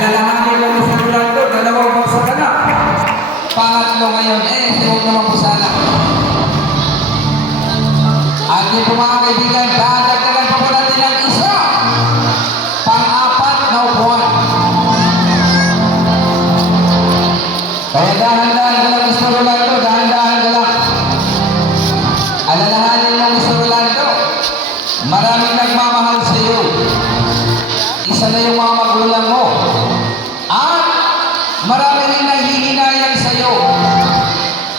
Alalahanin lang mo sa Rolando, dalawang baksa ka na. Pangatlo ngayon, huwag naman po sana. At yun po mga kaibigan, dadagdagan pa po natin ng isa. Pang-apat na upuan. Kaya dahan-dahan ka lang, Mr. Rolando, dahan-dahan ka lang. Alalahanin mo, Mr. Rolando, maraming nagmamahal sa iyo. Isa na yung mga magulang mo. At marami rin naghihinayang sa iyo.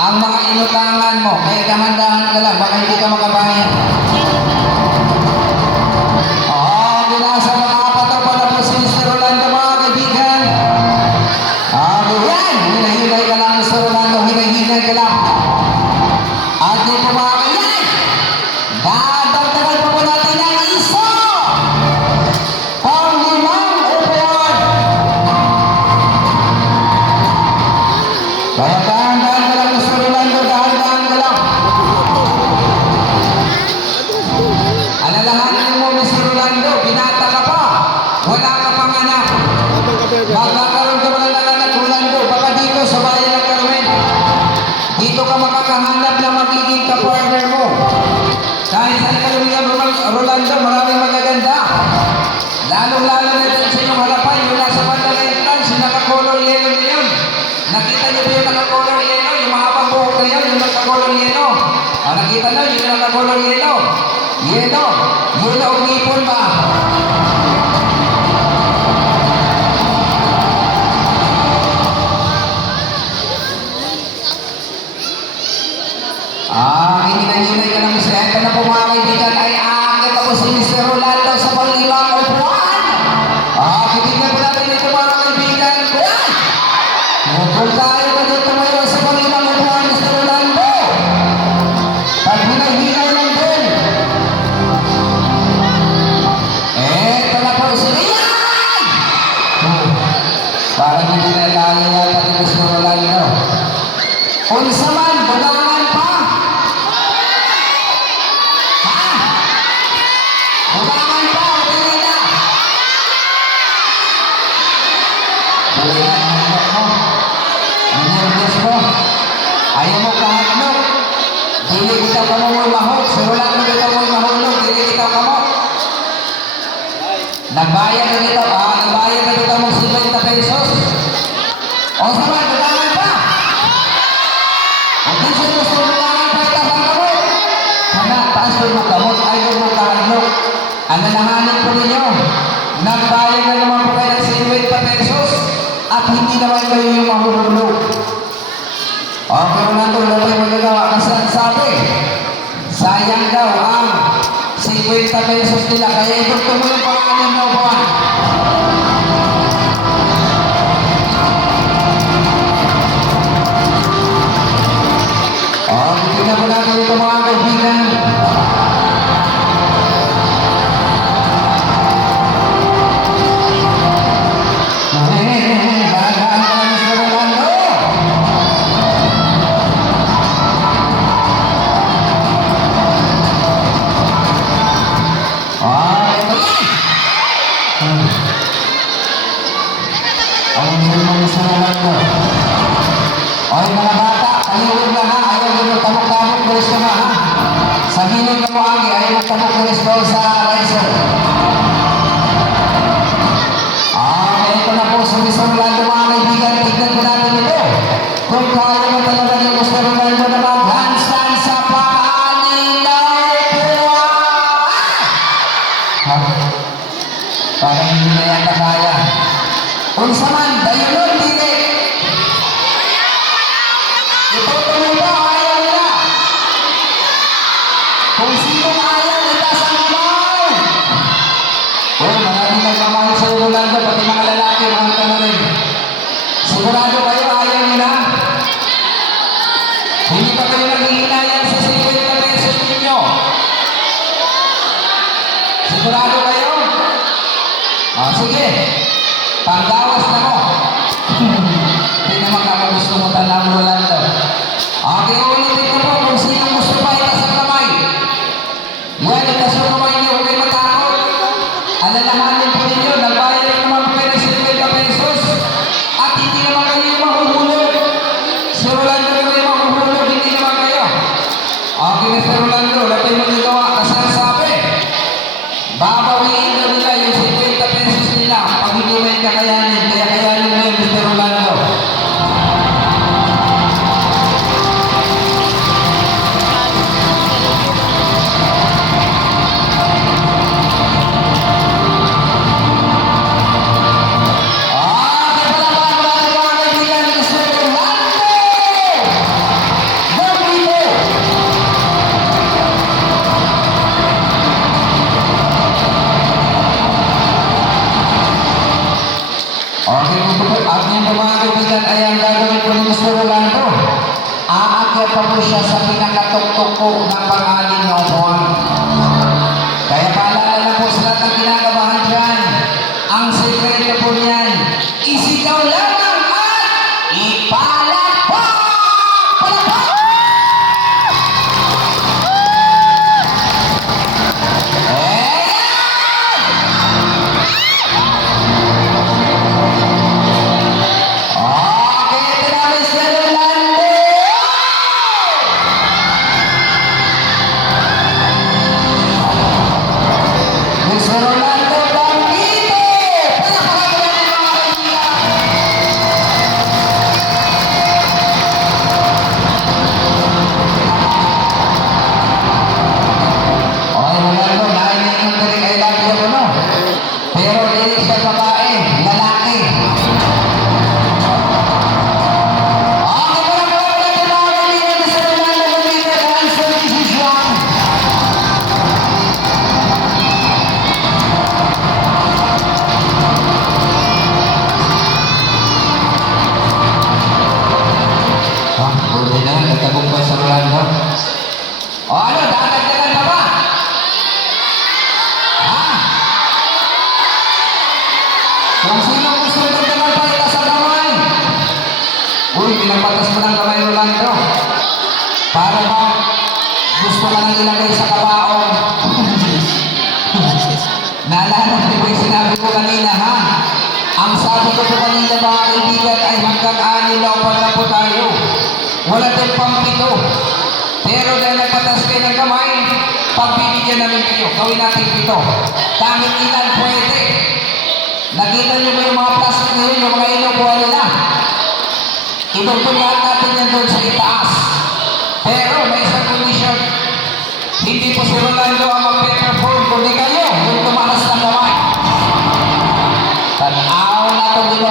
Ang mga inutangan mo, kaya dahan-dahan ka lang, baka hindi ka makabayan. Binasa mga apat na pala po si Mr. Rolando, mga kaibigan. Yan, hinay-hinay ka lang, Mr. Rolando, hinay-hinay ka lang. At dito mga kaibigan, dadagdagan pa po natin ang isa. Pang-limang upuan. Kaya dahan-dahan ka lang, Mr. Rolando, dahan-dahan ka lang. Alalahanin mo, Mr. Rolando, binata ka pa. Wala ka pang anak. Magkakaroon ka man ng anak, Rolando, baka dito sa bayan ng Carmen. Dito ka makakahanap na magiging ka-partner mo. Kahit saan ka lumiyan, Rolando, maraming magaganda. Lalong-lalo na dyan sa inyong harapan, yung nasa bandang entrance, yung naka-color yellow na yun. Nakita niyo ba yung naka-color yellow? Yung mahabang buhok na yun, yung naka-color yellow. Nakita niyo, yung naka-color yellow. Yellow. Yellow ang ipon ba? Hinay-hinay ka ng Mr. Ito na po mga kaibigan ay aakit ako si Mr. Rolando sa pang-limang upuan. Kaibigan po natin ito mga kaibigan. Kung tayo ka dito tumayo sa pang-limang upuan, Mr. Rolando. Pag hinay-hinay lang din. Ito na po si Rian! Parang hindi na lalo yata ni Mr. Rolando. Unsa man, bulangan pa. Bulangan pa, hindi na. Bulangan mo. Nervous mo. Ayaw mo kahatlog. Dili kita ka mo mahog. Sirulan mo dito mo mahulog. Dili kita ka mo. Nagbayad na dito. Nagbayad na dito mo 50 pesos. O saman, bulangan pa. Ang gusto mo sa bulangan pa, itasan ka mo. Kana, taas mo makamot. Ayaw mo kahatlog. Alalahanin po ninyo. Nagbayad na naman po kayo ng 50 pesos. At hindi naman kayo yung mahulog. Okay, Rolando, wala tayo magagawa. Kasi ang sabi, sayang daw ang 50 pesos nila. Kaya ito tumulong pang-anim na upuan. Tingnan po natin ito mga kaibigan. Ay mga bata, taliwin lang ha, ayaw din yung tamok-tamok, gulis ka na ha. Sa gilid na mo agi, ayaw yung tamok, gulis doon sa riser. Ito na po sa Mr. Rolando mga kaibigan, tignan po natin ito. Kung kaya mo talaga yung Mr. Rolando na mag-handstand sa paanin na upuan. Parang hindi na yata kaya. Kung saman, dayunon, dili. Ito tuloy ba? Ayaw nila. Kung sino ayaw, itasan kamay. Maraming nagmamahal sa Rolando, pati mga lalaki, mahal ka na rin. Sigurado kayo, ayaw nila. Hindi pa kayo naghihinayang sa 50 pesos ninyo. Sigurado kayo? Sige. Panggawas na mo. Hindi naman ka gusto mo tanang Rolando. Okay, ulitin ko po kung sino gusto pa itas ang kamay. Yan, itas ang kamay niyo. Huwag kayo matakot. Alalahanin po ninyo, nagbayad naman po kayo ng 50 pesos. Okay, at yung mga kaibigan ay ang gagawin ko ni Mr. Rolando. Aakyat pa po siya sa pinakatuktok po ng pang-aling na upuan. Kaya paalala na po sa lahat ng kinakabahan dyan. Ang sekreto po niyan, isigaw lamang at ipalakpak! Palakpak! Okay, ito na Mr. Rolando! Mr. Rolando Bangkite! Palakpakan mo natin mga kaibigan! Okay, Rolando, narinig mo na rin I love you ko, no? Pero hindi siya babae, lalaki. Okay, palakpakan natin mga kaibigan, Mr. Rolando Bangkite, answer decision. Pwede na, nagtagumpay sa Rolando. O ano, dadagdagan pa ba? Ha? Kung sino gusto dagdagan pa, itaas ang kamay. Uy, pinapatas mo ng kamay, Rolando. Para ba gusto ka nang ilagay sa kabaong? Naalala mo ba yung sinabi ko kanina, ha? Ang sabi ko po kanina mga kaibigan ay hanggang 6 na po tayo. Wala tayong pampito. Pero dahil nagpatas kayo ng kamay, pagbibigyan namin kayo. Gawin natin 7. Kahit ilan pwede. Nakita niyo ba yung mga plastic na yun, yung mga inukuha nila? Itutulahan natin yan doon sa itaas. Pero may isang condition. Hindi po si Rolando ang mag-perform, kundi kayo, yung tumakas ng kamay. Tanaw na ito, di ba